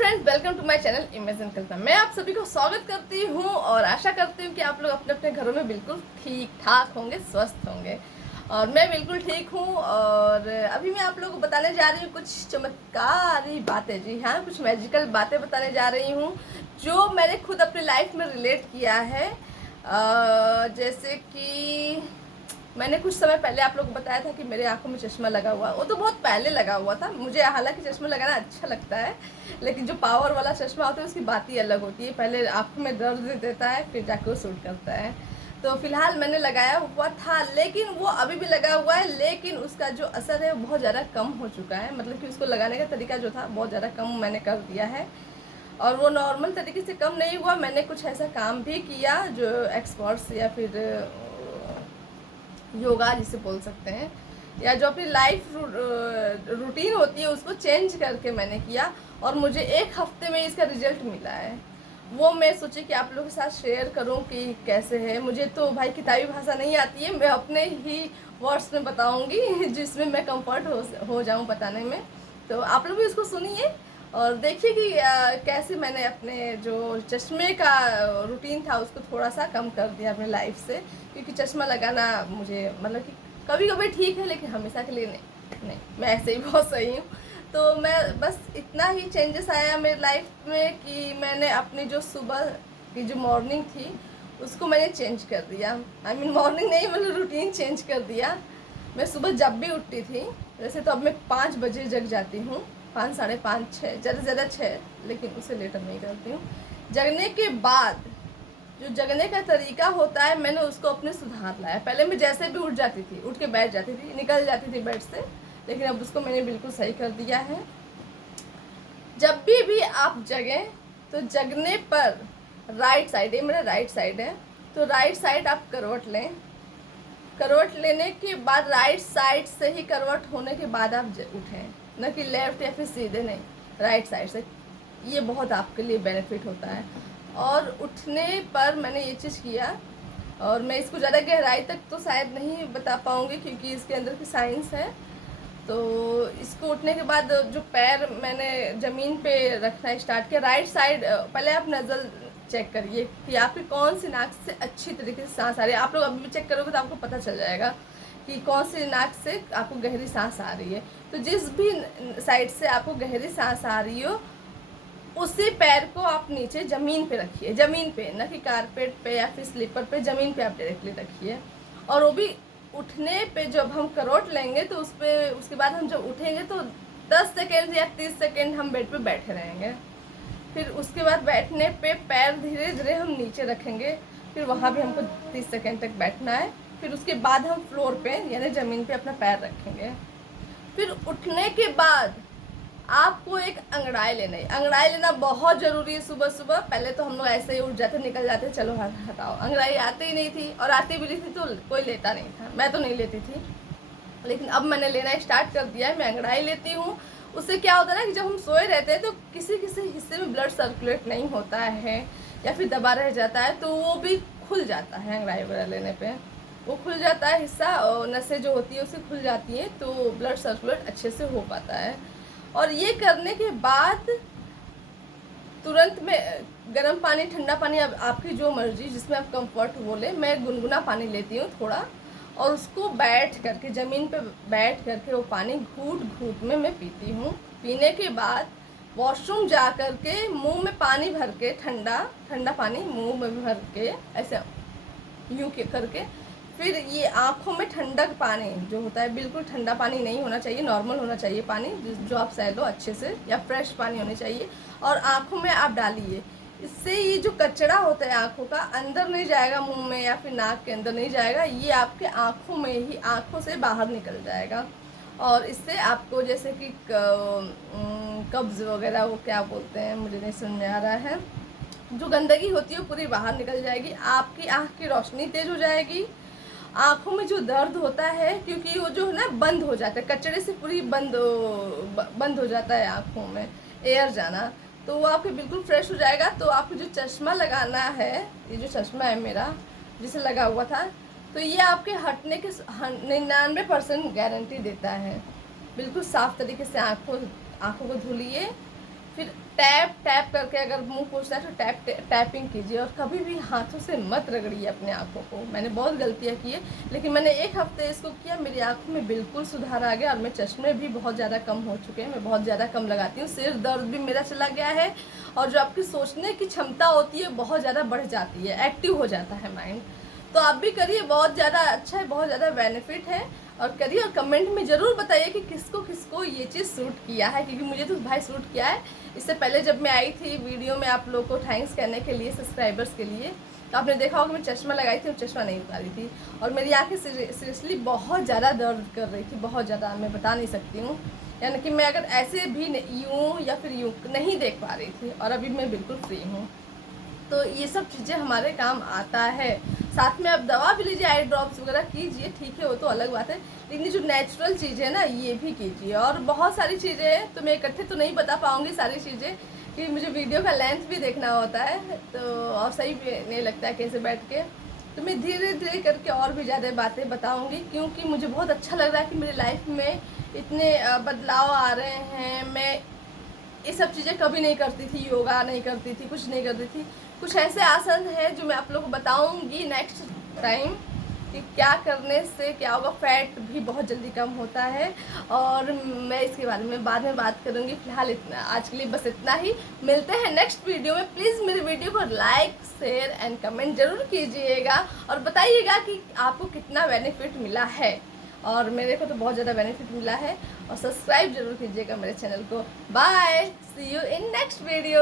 Friends, welcome to my channel imagine Kalpana. मैं आप सभी को स्वागत करती हूँ और आशा करती हूँ कि आप लोग अपने अपने घरों में बिल्कुल ठीक ठाक होंगे, स्वस्थ होंगे। और मैं बिल्कुल ठीक हूँ। और अभी मैं आप लोगों को बताने जा रही हूँ कुछ चमत्कारी बातें। जी हाँ, कुछ मैजिकल बातें बताने जा रही हूँ जो मैंने खुद अपनी लाइफ में रिलेट किया है। जैसे कि मैंने कुछ समय पहले आप लोगों को बताया था कि मेरे आंखों में चश्मा लगा हुआ, वो तो बहुत पहले लगा हुआ था। मुझे हालांकि चश्मा लगाना अच्छा लगता है, लेकिन जो पावर वाला चश्मा होता है उसकी बात ही अलग होती है। पहले आंखों में दर्द देता है, फिर जाकर वो सूट करता है। तो फिलहाल मैंने लगाया हुआ था, लेकिन वो अभी भी लगा हुआ है, लेकिन उसका जो असर है वो बहुत ज़्यादा कम हो चुका है। मतलब कि उसको लगाने का तरीका जो था बहुत ज़्यादा कम मैंने कर दिया है। और वो नॉर्मल तरीके से कम नहीं हुआ, मैंने कुछ ऐसा काम भी किया जो एक्सपर्ट्स या फिर योगा जिसे बोल सकते हैं, या जो अपनी लाइफ रूटीन होती है उसको चेंज करके मैंने किया। और मुझे 1 हफ्ते में इसका रिजल्ट मिला है। वो मैं सोची कि आप लोगों के साथ शेयर करूं कि कैसे है। मुझे तो भाई किताबी भाषा नहीं आती है, मैं अपने ही वर्ड्स में बताऊंगी जिसमें मैं कंफर्ट हो जाऊं बताने में। तो आप लोग भी इसको सुनिए और देखिए कि कैसे मैंने अपने जो चश्मे का रूटीन था उसको थोड़ा सा कम कर दिया अपनी लाइफ से। क्योंकि चश्मा लगाना मुझे मतलब कि कभी कभी ठीक है, लेकिन हमेशा के लिए नहीं। मैं ऐसे ही बहुत सही हूँ। तो मैं बस इतना ही चेंजेस आया मेरी लाइफ में कि मैंने अपनी जो सुबह की जो मॉर्निंग थी उसको मैंने चेंज कर दिया। आई मीन मॉर्निंग नहीं, मतलब रूटीन चेंज कर दिया। मैं सुबह जब भी उठती थी, वैसे तो अब मैं 5 बजे जग जाती हूँ, 5, साढ़े 5, 6, ज़्यादा से ज़्यादा 6, लेकिन उससे लेटर नहीं करती हूँ। जगने के बाद जो जगने का तरीका होता है मैंने उसको अपने सुधार लाया। पहले मैं जैसे भी उठ जाती थी, उठ के बैठ जाती थी, निकल जाती थी बेड से, लेकिन अब उसको मैंने बिल्कुल सही कर दिया है। जब भी आप जगें तो जगने पर राइट साइड, ये मेरा राइट साइड है, तो राइट साइड आप करवट लें। करवट लेने के बाद राइट साइड से ही करवट होने के बाद आप उठें, न कि लेफ्ट या फिर सीधे नहीं, राइट साइड से। ये बहुत आपके लिए बेनिफिट होता है। और उठने पर मैंने ये चीज़ किया, और मैं इसको ज़्यादा गहराई तक तो शायद नहीं बता पाऊँगी क्योंकि इसके अंदर की साइंस है। तो इसको उठने के बाद जो पैर मैंने ज़मीन पे रखना स्टार्ट किया, राइट साइड। पहले आप नज़र चेक करिए कि आपकी कौन सी नाक से अच्छी तरीके से सांस आ रही है। आप लोग अभी भी चेक करोगे तो आपको पता चल जाएगा कि कौन सी नाक से आपको गहरी सांस आ रही है। तो जिस भी साइड से आपको गहरी सांस आ रही हो उसी पैर को आप नीचे ज़मीन पे रखिए, ज़मीन पे, न कि कारपेट पे या फिर स्लीपर पे, ज़मीन पे आप डायरेक्टली रखिए। और वो भी उठने पे जब हम करवट लेंगे तो उस पर उसके बाद हम जब उठेंगे तो 10 सेकेंड या 30 सेकेंड हम बेड पे बैठे रहेंगे। फिर उसके बाद बैठने पे पैर धीरे धीरे हम नीचे रखेंगे, फिर वहाँ भी हमको 30 सेकेंड तक बैठना है। फिर उसके बाद हम फ्लोर पे यानी ज़मीन पे अपना पैर रखेंगे। फिर उठने के बाद आपको एक अंगड़ाई लेना है। अंगड़ाई लेना बहुत ज़रूरी है सुबह सुबह। पहले तो हम लोग ऐसे ही उठ जाते, निकल जाते, चलो हटाओ। अंगड़ाई आती ही नहीं थी, और आती भी नहीं थी तो कोई लेता नहीं था, मैं तो नहीं लेती थी। लेकिन अब मैंने लेना स्टार्ट कर दिया है, मैं अंगड़ाई लेती हूँ। उससे क्या होता है ना कि जब हम सोए रहते हैं तो किसी किसी हिस्से में ब्लड सर्कुलेट नहीं होता है या फिर दबा रह जाता है, तो वो भी खुल जाता है। अंगड़ाई वगैरह लेने पे वो खुल जाता है हिस्सा, और नसें जो होती है उससे खुल जाती हैं, तो ब्लड सर्कुलेट अच्छे से हो पाता है। और ये करने के बाद तुरंत में गर्म पानी, ठंडा पानी, अब आपकी जो मर्जी जिसमें आप कंफर्ट हो ले। मैं गुनगुना पानी लेती हूँ थोड़ा, और उसको बैठ करके ज़मीन पे बैठ करके वो पानी घूट घूट में मैं पीती हूँ। पीने के बाद वॉशरूम जा कर के मुँह में पानी भर के, ठंडा ठंडा पानी मुँह में भर के ऐसे यूँ के करके, फिर ये आँखों में ठंडक पानी जो होता है, बिल्कुल ठंडा पानी नहीं होना चाहिए, नॉर्मल होना चाहिए पानी जो आप सह लो अच्छे से, या फ्रेश पानी होनी चाहिए, और आँखों में आप डालिए। इससे ये जो कचरा होता है आँखों का अंदर नहीं जाएगा, मुंह में या फिर नाक के अंदर नहीं जाएगा, ये आपके आँखों में ही, आँखों से बाहर निकल जाएगा। और इससे आपको जैसे कि कब्ज़ वगैरह, वो क्या बोलते हैं मुझे नहीं समझ में आ रहा है, जो गंदगी होती है वो पूरी बाहर निकल जाएगी। आपकी आँख की रोशनी तेज़ हो जाएगी। आँखों में जो दर्द होता है, क्योंकि वो जो है ना बंद हो जाता है, कचरे से पूरी बंद हो जाता है आँखों में एयर जाना, तो वो आपके बिल्कुल फ्रेश हो जाएगा। तो आपको जो चश्मा लगाना है, ये जो चश्मा है मेरा जिसे लगा हुआ था, तो ये आपके हटने के 99% गारंटी देता है। बिल्कुल साफ़ तरीके से आँखों को धुलिए, फिर टैप टैप करके अगर मुंह पोछना है तो टैपिंग कीजिए, और कभी भी हाथों से मत रगड़िए अपने आँखों को। मैंने बहुत गलतियाँ की है, लेकिन मैंने 1 हफ्ते इसको किया, मेरी आँखों में बिल्कुल सुधार आ गया, और मेरे चश्मे भी बहुत ज़्यादा कम हो चुके हैं। मैं बहुत ज़्यादा कम लगाती हूँ, सिर दर्द भी मेरा चला गया है, और जो आपकी सोचने की क्षमता होती है बहुत ज़्यादा बढ़ जाती है, एक्टिव हो जाता है माइंड। तो आप भी करिए, बहुत ज़्यादा अच्छा है, बहुत ज़्यादा बेनिफिट है, और करिए। और कमेंट में ज़रूर बताइए कि किसको किसको ये चीज़ सूट किया है, क्योंकि मुझे तो भाई सूट किया है। इससे पहले जब मैं आई थी वीडियो में आप लोगों को थैंक्स कहने के लिए, सब्सक्राइबर्स के लिए, तो आपने देखा होगा मैं चश्मा लगाई थी और चश्मा नहीं उतारी थी, और मेरी आंखें सीरियसली बहुत ज़्यादा दर्द कर रही थी, बहुत ज़्यादा, मैं बता नहीं सकती हूँ। यानी कि मैं अगर ऐसे भी यूँ या फिर यूँ नहीं देख पा रही थी, और अभी मैं बिल्कुल फ्री हूँ। तो ये सब चीज़ें हमारे काम आता है। साथ में आप दवा भी लीजिए, आई ड्रॉप्स वगैरह कीजिए, ठीक है, वो तो अलग बात है, लेकिन ये जो नेचुरल चीज़ें है ना, ये भी कीजिए। और बहुत सारी चीज़ें हैं, तो मैं इकट्ठे तो नहीं बता पाऊँगी सारी चीज़ें, कि मुझे वीडियो का लेंथ भी देखना होता है, तो और सही भी नहीं लगता है कैसे बैठ के। तो मैं धीरे धीरे करके और भी ज़्यादा बातें बताऊँगी, क्योंकि मुझे बहुत अच्छा लग रहा है कि मेरी लाइफ में इतने बदलाव आ रहे हैं। मैं ये सब चीज़ें कभी नहीं करती थी, योगा नहीं करती थी, कुछ नहीं करती थी। कुछ ऐसे आसन हैं जो मैं आप लोगों को बताऊंगी नेक्स्ट टाइम, कि क्या करने से क्या होगा। फैट भी बहुत जल्दी कम होता है, और मैं इसके बारे में बाद में बात करूंगी। फिलहाल इतना, आज के लिए बस इतना ही। मिलते हैं नेक्स्ट वीडियो में। प्लीज़ मेरी वीडियो को लाइक, शेयर एंड कमेंट जरूर कीजिएगा, और बताइएगा कि आपको कितना बेनिफिट मिला है। और मेरे को तो बहुत ज़्यादा बेनिफिट मिला है, और सब्सक्राइब जरूर कीजिएगा मेरे चैनल को। Bye, see you in next video.